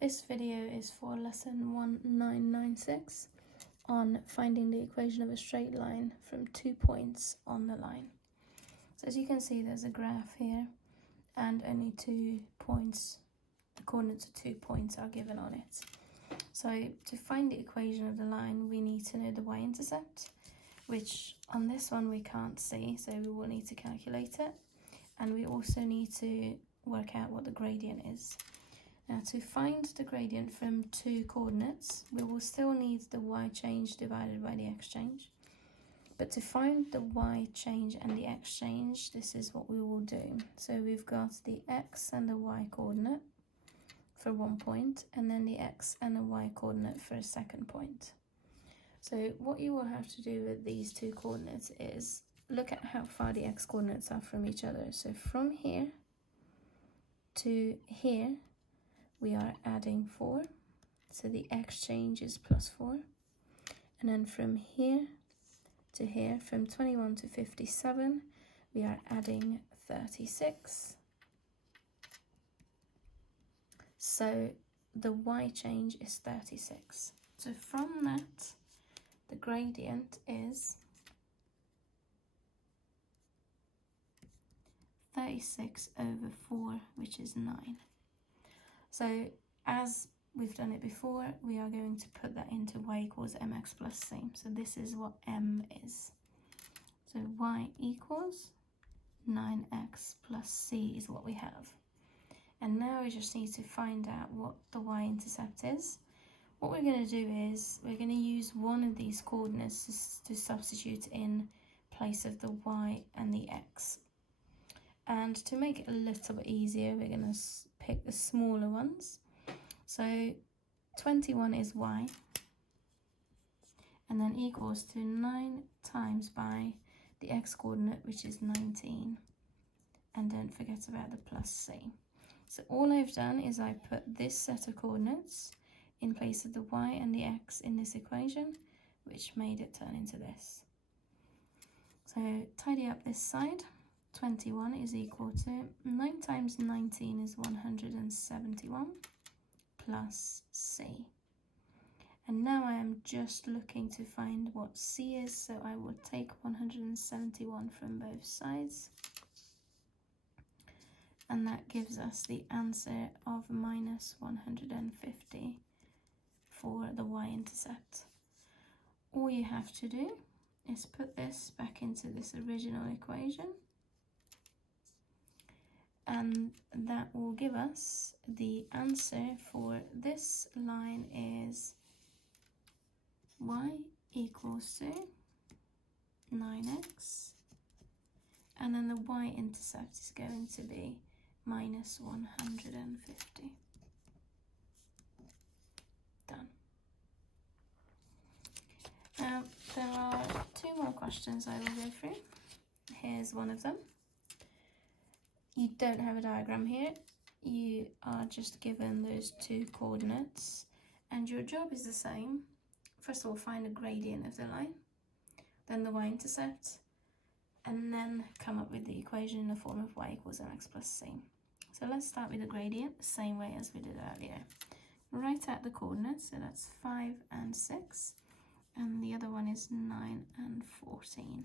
This video is for lesson 1996 on finding the equation of a straight line from 2 points on the line. So as you can see, there's a graph here and only 2 points, the coordinates of 2 points are given on it. So to find the equation of the line, we need to know the y-intercept, which on this one we can't see, so we will need to calculate it. And we also need to work out what the gradient is. Now to find the gradient from 2 coordinates, we will still need the y change divided by the x change. But to find the y change and the x change, this is what we will do. So we've got the x and the y coordinate for 1 point, and then the x and the y coordinate for a second point. So what you will have to do with these 2 coordinates is look at how far the x coordinates are from each other. So from here to here, we are adding 4, so the x change is plus 4. And then from here to here, from 21 to 57, we are adding 36. So the y change is 36. So from that, the gradient is 36 over 4, which is 9. So as we've done it before, we are going to put that into y equals mx plus c. So this is what m is. So y equals 9x plus c is what we have. And now we just need to find out what the y-intercept is. What we're going to do is we're going to use one of these coordinates to substitute in place of the y and the x. And to make it a little bit easier, we're going to pick the smaller ones. So 21 is y, and then equals to 9 times by the x coordinate, which is 19. And don't forget about the plus c. So all I've done is I put this set of coordinates in place of the y and the x in this equation, which made it turn into this. So tidy up this side. 21 is equal to 9 times 19 is 171 plus c. And now I am just looking to find what c is, so I will take 171 from both sides. And that gives us the answer of minus 150 for the y-intercept. All you have to do is put this back into this original equation. And that will give us the answer for this line is y equals to 9x. And then the y-intercept is going to be minus 150. Done. Now, there are 2 more questions I will go through. Here's one of them. You don't have a diagram here. You are just given those 2 coordinates, and your job is the same. First of all, find the gradient of the line, then the y-intercept, and then come up with the equation in the form of y equals mx plus c. So let's start with the gradient, the same way as we did earlier. Write out the coordinates, so that's 5 and 6, and the other one is 9 and 14.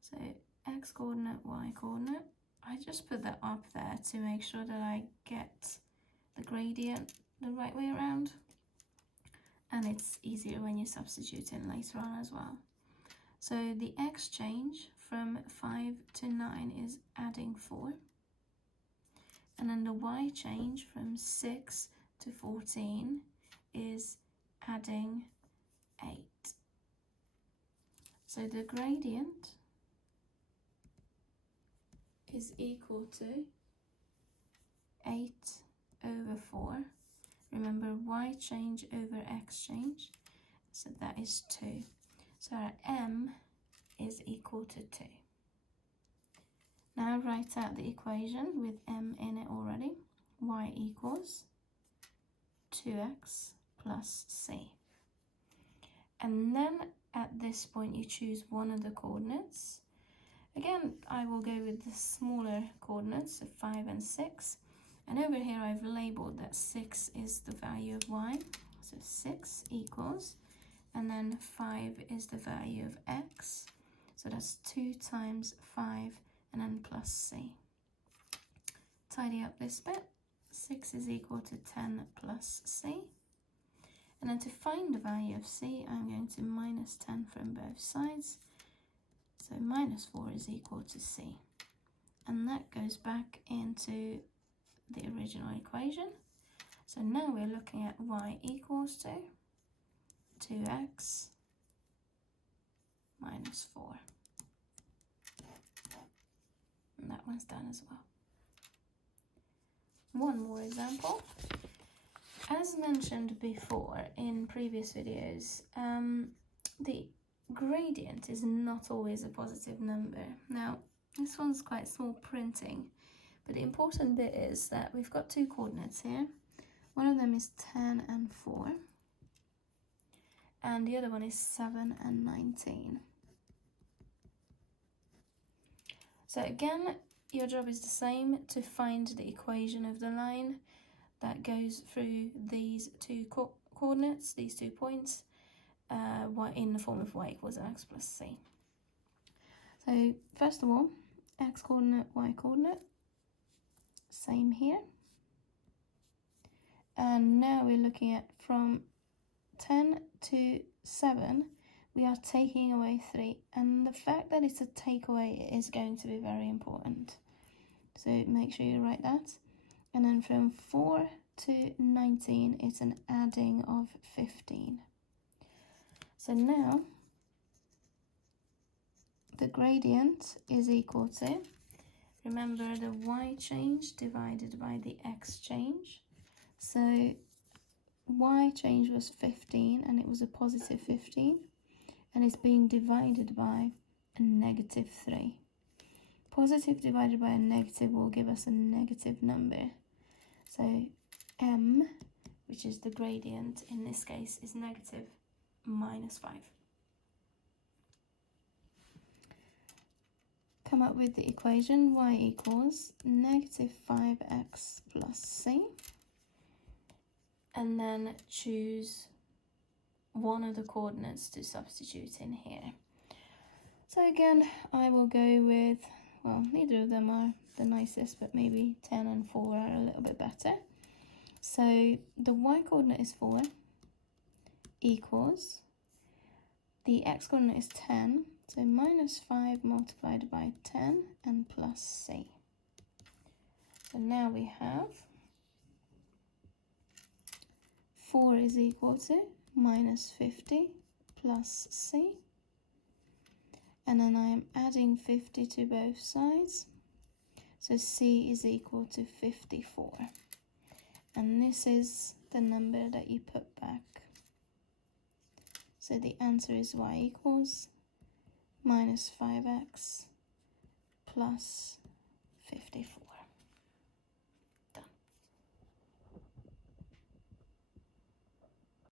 So x coordinate, y coordinate. I just put that up there to make sure that I get the gradient the right way around. And it's easier when you substitute in later on as well. So the x change from 5 to 9 is adding 4. And then the y change from 6 to 14 is adding 8. So the gradient is equal to 8 over 4. Remember, y change over x change, so that is 2. So our m is equal to 2. Now write out the equation with m in it already. Y equals 2x plus c. And then at this point you choose one of the coordinates. Again, I will go with the smaller coordinates of 5 and 6, And over here I've labeled that 6 is the value of y. So 6 equals, and then 5 is the value of x. So that's 2 times 5 and then plus c. Tidy up this bit. 6 is equal to 10 plus c. And then to find the value of c, I'm going to minus 10 from both sides. So minus 4 is equal to c. And that goes back into the original equation. So now we're looking at y equals to 2x minus 4. And that one's done as well. One more example. As mentioned before in previous videos, the gradient is not always a positive number. Now, this one's quite small printing, but the important bit is that we've got two coordinates here. One of them is 10 and 4, and the other one is 7 and 19. So again, your job is the same, to find the equation of the line that goes through these two coordinates, these 2 points, in the form of y equals mx plus c. So first of all, x coordinate, y coordinate, same here. And now we're looking at from 10 to 7, we are taking away 3. And the fact that it's a takeaway is going to be very important. So make sure you write that. And then from 4 to 19, it's an adding of 15. So now, the gradient is equal to, remember the y change divided by the x change. So y change was 15, and it was a positive 15, and it's being divided by a negative 3. Positive divided by a negative will give us a negative number. So m, which is the gradient in this case, is negative minus 5. Come up with the equation y equals negative 5x plus c, and then choose one of the coordinates to substitute in here. So again, I will go with, well, neither of them are the nicest, but maybe 10 and 4 are a little bit better. So the y coordinate is 4 equals, the x coordinate is 10, so minus 5 multiplied by 10 and plus c. So now we have 4 is equal to minus 50 plus c. And then I am adding 50 to both sides. So c is equal to 54. And this is the number that you put back. So the answer is y equals minus 5x plus 54.